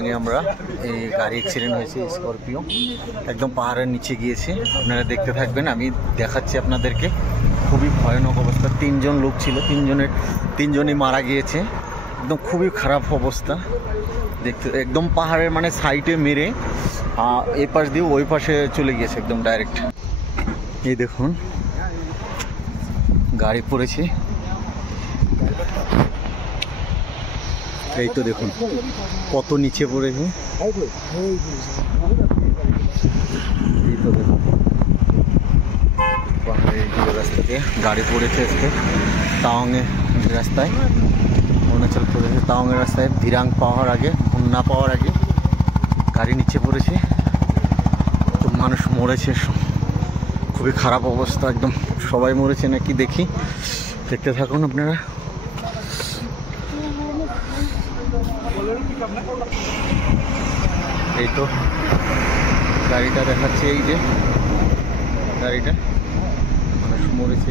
আমরা এই গাড়ি অ্যাক্সিডেন্ট হয়েছে স্করপিও, একদম পাহাড়ের নিচে গিয়েছে। আপনারা দেখতে থাকবেন, আমি দেখাচ্ছি আপনাদেরকে। খুবই ভয়ানক অবস্থা, 3 জন লোক ছিল, 3জনই মারা গিয়েছে। একদম খুবই খারাপ অবস্থা দেখতে, একদম পাহাড়ের মানে সাইডে মেরে এই পাশ দিয়ে ওই পাশে চলে গিয়েছে একদম ডাইরেক্ট। এই দেখুন গাড়ি পড়েছে, এই তো দেখুন কত নিচে পড়েছে। এই তো দেখুন পাহাড়ের রাস্তাতে গাড়ি পড়েছে আজকে তাওয়াংয়ে রাস্তায়, অরুণাচল প্রদেশের তাওয়াংয়ের রাস্তায় ধিরাং পাওয়ার আগে, মুন্না পাওয়ার আগে গাড়ি নিচে পড়েছে। তো মানুষ মরেছে, খুবই খারাপ অবস্থা, একদম সবাই মরেছে নাকি দেখি, দেখতে থাকুন আপনারা। এই তো গাড়িটা দেখাচ্ছে, এই যে গাড়িটা, মানুষ মরেছে।